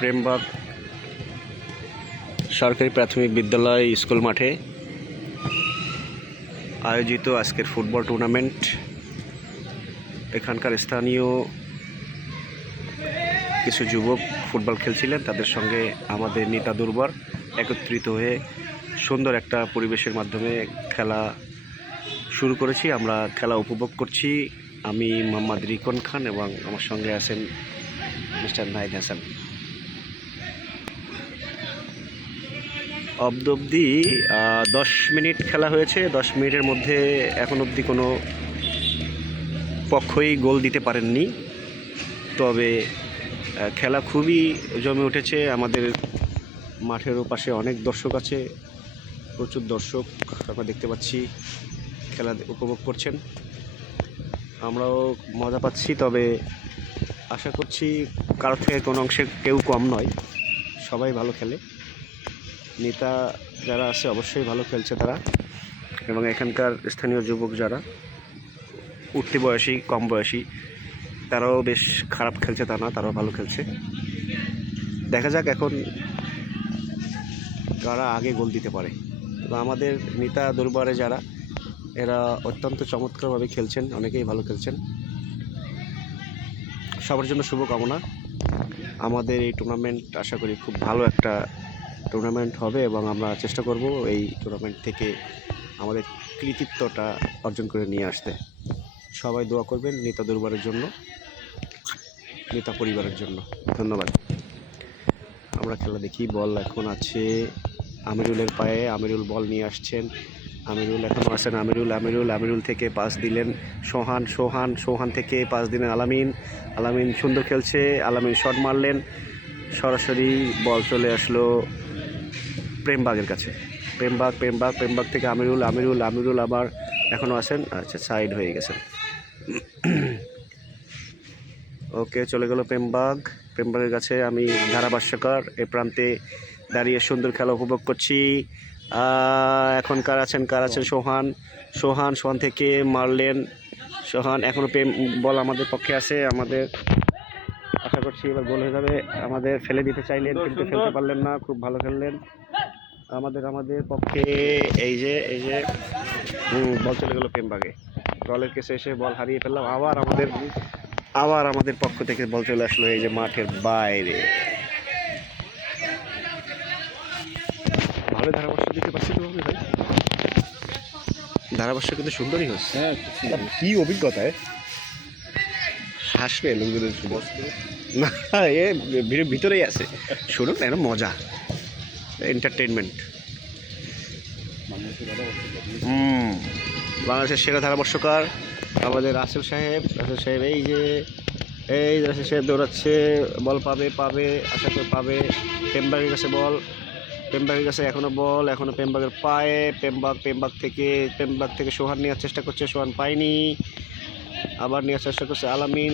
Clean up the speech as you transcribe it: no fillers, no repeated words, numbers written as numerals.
প্রেমবাগ সরকারি প্রাথমিক বিদ্যালয় স্কুল মাঠে আয়োজিত আজকের ফুটবল টুর্নামেন্ট। এখানকার স্থানীয় কিছু যুবক ফুটবল খেলছিলেন, তাদের সঙ্গে আমাদের নেতা দুর্বার একত্রিত হয়ে সুন্দর একটা পরিবেশের মাধ্যমে খেলা শুরু করেছি। আমরা খেলা উপভোগ করছি। আমি মোহাম্মদ রিকন খান এবং আমার সঙ্গে আছেন মিস্টার নাহিদ হাসান। অবধি 10 মিনিট খেলা হয়েছে। 10 মিনিটের মধ্যে এখন অবধি কোনো পক্ষই গোল দিতে পারেননি, তবে খেলা খুবই জমে উঠেছে। আমাদের মাঠের ওপাশে অনেক দর্শক আছে, প্রচুর দর্শক আমরা দেখতে পাচ্ছি খেলা উপভোগ করছেন। আমরাও মজা পাচ্ছি, তবে আশা করছি কারোর থেকে কোনো অংশে কেউ কম নয়, সবাই ভালো খেলে। নেতা যারা আছে অবশ্যই ভালো খেলছে তারা, এবং এখানকার স্থানীয় যুবক যারা উঠতি বয়সী কম বয়সী তারাও বেশ খারাপ খেলছে তা না, তারাও ভালো খেলছে। দেখা যাক এখন কারা আগে গোল দিতে পারে। তো আমাদের নেতা দরবারে যারা, এরা অত্যন্ত চমৎকারভাবে খেলছেন, অনেকেই ভালো খেলছেন। সবার জন্য শুভকামনা। আমাদের এই টুর্নামেন্ট আশা করি খুব ভালো একটা টুর্নামেন্ট হবে এবং আমরা চেষ্টা করব এই টুর্নামেন্ট থেকে আমাদের কৃতিত্বটা অর্জন করে নিয়ে আসতে। সবাই দোয়া করবেন নেতা দরবারের জন্য, নেতা পরিবারের জন্য। ধন্যবাদ। আমরা খেলা দেখি। বল এখন আছে আমিরুলের পায়ে। আমিরুল বল নিয়ে আসছেন। আমিরুল এখনও আছেন। আমিরুল থেকে পাস দিলেন সোহান থেকে পাস দিলেন আলামিন সুন্দর খেলছে। আলামিন শট মারলেন, সরাসরি বল চলে আসলো প্রেমবাগের কাছে। প্রেমবাগ থেকে আমিরুল আবার এখনও আছেন। আচ্ছা, সাইড হয়ে গেছেন। ওকে, চলে গেল প্রেমবাগের কাছে। আমি ধারাভাষ্যকার এ প্রান্তে দাঁড়িয়ে সুন্দর খেলা উপভোগ করছি। এখন কার আছেন সোহান থেকে মারলেন। সোহান এখনও বল আমাদের পক্ষে আছে। আমাদের আশা করছি এবার গোল হয়ে যাবে। আমাদের ফেলে দিতে চাইলেন কিন্তু ফেলতে পারলেন না, খুব ভালো খেললেন আমাদের পক্ষে। এই যে বল চলে গেল প্রেমবাগে। বলের কেসে এসে বল হারিয়ে ফেললাম। আবার আমাদের পক্ষ থেকে বল চলে আসলো এই যে মাঠের বাইরে। ভালো ধারাভাষ্য দিতে পারছি তো ভাই, ধারাভাষ্য কিন্তু সুন্দরই হচ্ছে। হ্যাঁ, কি অভিজ্ঞতায় হাসবে লোকজনের না, এ ভিতরেই আছে। শুনুন, এর মজা, এন্টারটেনমেন্ট। বাংলাদেশের সেরা ধারাভাষ্যকার আমাদের রাসেল সাহেব। এই যে রাসেল সাহেব দৌড়াচ্ছে, বল পাবে আশা করে পাবে। প্রেমবাগের কাছে এখনো বল, এখনো প্রেমবাগের পায়ে। প্রেমবাগ থেকে সোহান নেওয়ার চেষ্টা করছে, সোহান পায়নি। আবার নেওয়ার চেষ্টা করছে আলামিন